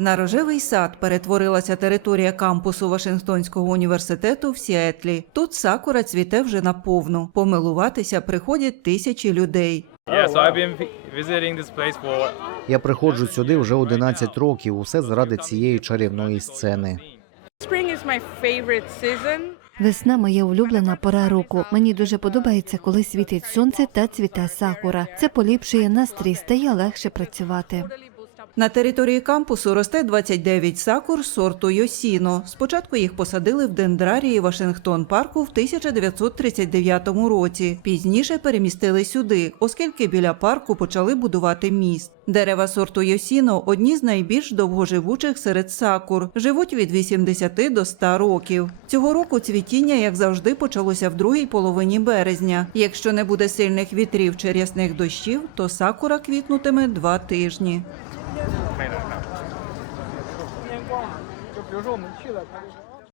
На рожевий сад перетворилася територія кампусу Вашингтонського університету в Сіетлі. Тут сакура цвіте вже наповну. Помилуватися приходять тисячі людей. Я приходжу сюди вже 11 років. Усе заради цієї чарівної сцени. Весна моя улюблена пора року. Мені дуже подобається, коли світить сонце та цвіте сакура. Це поліпшує настрій, стає легше працювати. На території кампусу росте 29 сакур сорту Йосіно. Спочатку їх посадили в дендрарії Вашингтон парку в 1939 році. Пізніше перемістили сюди, оскільки біля парку почали будувати міст. Дерева сорту Йосіно одні з найбільш довгоживучих серед сакур. Живуть від 80 до 100 років. Цього року цвітіння, як завжди, почалося в другій половині березня. Якщо не буде сильних вітрів чи рясних дощів, то сакура квітнутиме два тижні. 今天逛，就比如说我们去了。